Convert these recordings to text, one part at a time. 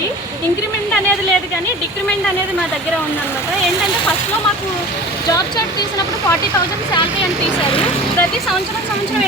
వాళ్ళకి ఇంక్రిమెంట్ అనేది లేదు కానీ డిక్రిమెంట్ అనేది మా దగ్గర ఉందన్నమాట. ఏంటంటే ఫస్ట్లో మాకు జాబ్ చార్ట్ తీసినప్పుడు ఫార్టీ థౌసండ్ శాలరీ అని తీశారు. ప్రతి సంవత్సరం సంవత్సరం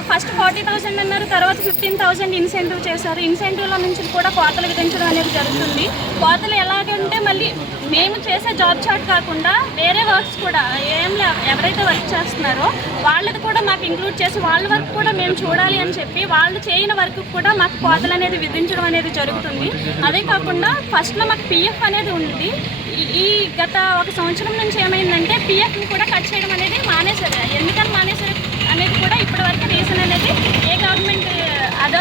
ఫస్ట్ ఫార్టీ థౌసండ్ అన్నారు తర్వాత ఫిఫ్టీన్ థౌసండ్ ఇన్సెంటివ్ చేశారు. ఇన్సెంటివ్ల నుంచి కూడా కోతలు విధించడం అనేది జరుగుతుంది. కోతలు ఎలాగంటే మళ్ళీ మేము చేసే జాబ్ చాట్ కాకుండా వేరే వర్క్స్ కూడా ఏం ఎవరైతే వర్క్ చేస్తున్నారో వాళ్ళది కూడా మాకు ఇంక్లూడ్ చేసి వాళ్ళ వర్క్ కూడా మేము చూడాలి అని చెప్పి వాళ్ళు చేయని వర్క్ కూడా మాకు కోతలు అనేది విధించడం అనేది జరుగుతుంది. అదే కాకుండా ఫస్ట్లో మాకు పిఎఫ్ అనేది ఉంది. ఈ- గత ఒక సంవత్సరం నుంచి ఏమైందంటే పిఎఫ్ని కూడా కట్ చేయడం అనేది మానేశారు. ఎందుకంటే మానేశారు అనేది కూడా ఇప్పటి వరకు రీజన్ అనేది ఏ గవర్నమెంట్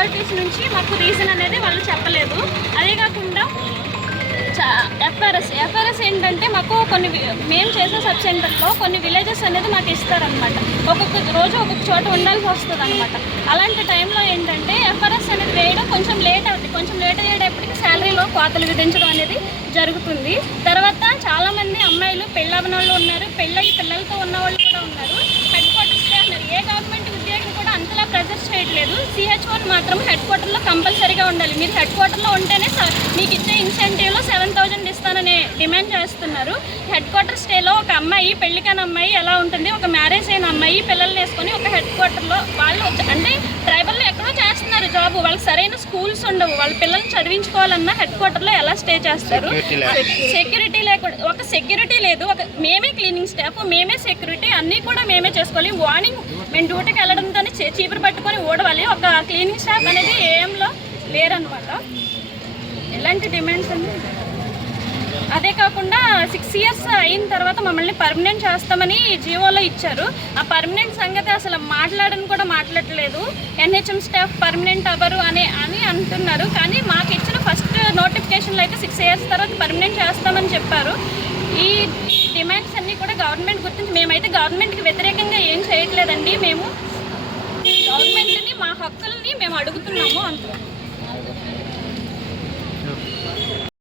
అథారిటీస్ నుంచి మాకు రీజన్ అనేది వాళ్ళు చెప్పలేదు. అదే కాకుండా ఎఫ్ఆర్ఎస్ ఎఫ్ఆర్ఎస్ ఏంటంటే మాకు కొన్ని మేము చేసే సబ్ సెంటర్లో కొన్ని విలేజెస్ అనేది మాకు ఇస్తారనమాట ఒక్కొక్క రోజు ఒక్కొక్క చోట ఉండాల్సి వస్తుంది అనమాట అలాంటి టైంలో ఏంటంటే ఎఫ్ఆర్ఎస్ అనేది వేయడం కొంచెం లేట్ అవుతుంది కొంచెం లేట్ అయ్యేటప్పటికి శాలరీలో కోతలు విధించడం అనేది జరుగుతుంది. తర్వాత చాలామంది అమ్మాయిలు పెళ్ళవన వాళ్ళు ఉన్నారు. పెళ్ళయి పిల్లలతో ఉన్న వాళ్ళు కూడా ఉన్నారు హెడ్ క్వార్టర్స్ ఉన్నారు ఏ గవర్నమెంట్ ఉద్యోగం కూడా అంతలా లేదు. చేయట్లేదు సిహెచ్ఓని మాత్రం హెడ్ క్వార్టర్లో కంపల్సరీగా ఉండాలి. మీరు హెడ్ క్వార్టర్లో ఉంటేనే మీకు ఇచ్చే ఇన్సెంటివ్లో సెవెన్ థౌజండ్ ఇస్తానని డిమాండ్ చేస్తున్నారు. హెడ్ క్వార్టర్ స్టేలో ఒక అమ్మాయి పెళ్ళికాని అమ్మాయి ఎలా ఉంటుంది? ఒక మ్యారేజ్ అయిన అమ్మాయి పిల్లల్ని వేసుకొని ఒక హెడ్ క్వార్టర్లో వాళ్ళు అంటే జాబ్ వాళ్ళకి సరైన స్కూల్స్ ఉండవు. వాళ్ళ పిల్లల్ని చదివించుకోవాలన్నా హెడ్ క్వార్టర్లో ఎలా స్టే చేస్తారు? సెక్యూరిటీ లేకుండా ఒక సెక్యూరిటీ లేదు. ఒక మేమే క్లీనింగ్ స్టాఫ్ మేమే సెక్యూరిటీ అన్నీ కూడా మేమే చేసుకోవాలి. మార్నింగ్ మేము డ్యూటీకి వెళ్ళడంతోనే చీ- చీపురు పట్టుకొని ఓడవాలి ఒక క్లీనింగ్ స్టాఫ్ అనేది ఏఎంలో లేరనమాట ఎలాంటి డిమాండ్స్ అండి? అదే కాకుండా సిక్స్ ఇయర్స్ అయిన తర్వాత మమ్మల్ని పర్మనెంట్ చేస్తామని జియోలో ఇచ్చారు. ఆ పర్మనెంట్ సంగతి అసలు మాట్లాడని కూడా మాట్లాడలేదు ఎన్హెచ్ఎం స్టాఫ్ పర్మనెంట్ అవ్వరు అని అని అంటున్నారు. కానీ మాకు ఇచ్చిన ఫస్ట్ నోటిఫికేషన్లో అయితే సిక్స్ ఇయర్స్ తర్వాత పర్మనెంట్ చేస్తామని చెప్పారు. ఈ డిమాండ్స్ అన్నీ కూడా గవర్నమెంట్ గుర్తించి మేమైతే గవర్నమెంట్కి వ్యతిరేకంగా ఏం చేయట్లేదండి. మేము గవర్నమెంట్ని మా హక్కుల్ని మేము అడుగుతున్నాము అంటున్నాం